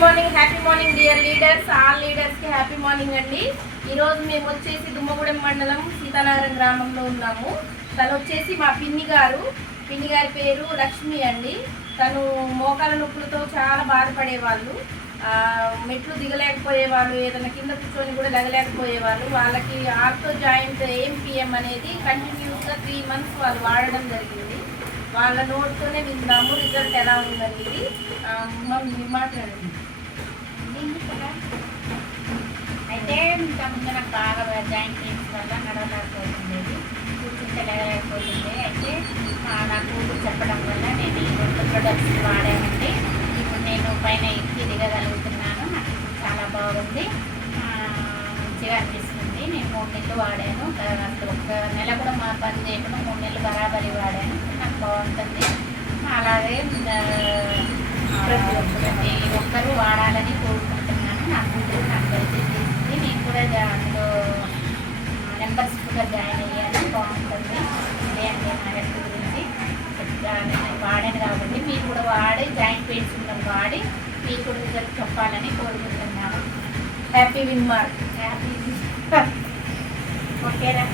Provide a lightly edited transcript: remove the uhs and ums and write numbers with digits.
Happy morning dear leaders, all లీడర్స్కి happy morning అండి. ఈరోజు మేము వచ్చేసి దుమ్మగూడెం మండలం సీతానగరం గ్రామంలో ఉన్నాము. తను వచ్చేసి మా పిన్ని గారి పేరు లక్ష్మి అండి. తను మోకాల నొప్పులతో చాలా బాధపడేవాళ్ళు. మెట్లు దిగలేకపోయేవాళ్ళు, ఏదైనా కింద కూర్చొని కూడా దిగలేకపోయేవాళ్ళు. వాళ్ళకి ఆర్థో జాయింట్ ఏఎంపిఎం అనేది కంటిన్యూస్గా 3 months వాళ్ళు వాడడం జరిగింది. వాళ్ళ నోట్తోనే విందాము రిజల్ట్ ఎలా ఉందండి. ఇది మాట్లాడండి. అయితే ఇంకా ముందు నాకు బాగా జాయింట్ పెయిన్స్ వల్ల నడవలేకపోతుండేది, కూర్చుంటే లేకపోతుంది. అయితే నా కూతురు చెప్పడం వల్ల నేను ఈ 2 ప్రొడక్ట్స్ వాడానండి. ఇప్పుడు నేను పైన ఎక్కి దిగగలుగుతున్నాను. నాకు చాలా బాగుంది, మంచిగా అనిపిస్తుంది. నేను 3 నెలలు వాడాను. అసలు 1 నెల కూడా మా పని చేయకుండా 3 నెలలు బరాబరి వాడాను. నాకు బాగుంటుంది. అలాగే ప్రతి ఒక్కరూ వాడాలని కోరుకుంటున్నాను. నా కూతురు నాకు పరిచయం చేసింది. నేను కూడా అందులో మెంబర్స్గా జాయిన్ అయ్యాను. బాగుంటుంది. ఇదే అండి నా హెల్త్ గురించి నేను వాడాను కాబట్టి మీరు కూడా వాడి జాయింట్ పెయిన్స్ ఉన్నది వాడి మీకు కూడా రిజల్ట్ చెప్పాలని కోరుకుంటున్నాను. Happy win mark. హ్యాపీ ఓకేరా.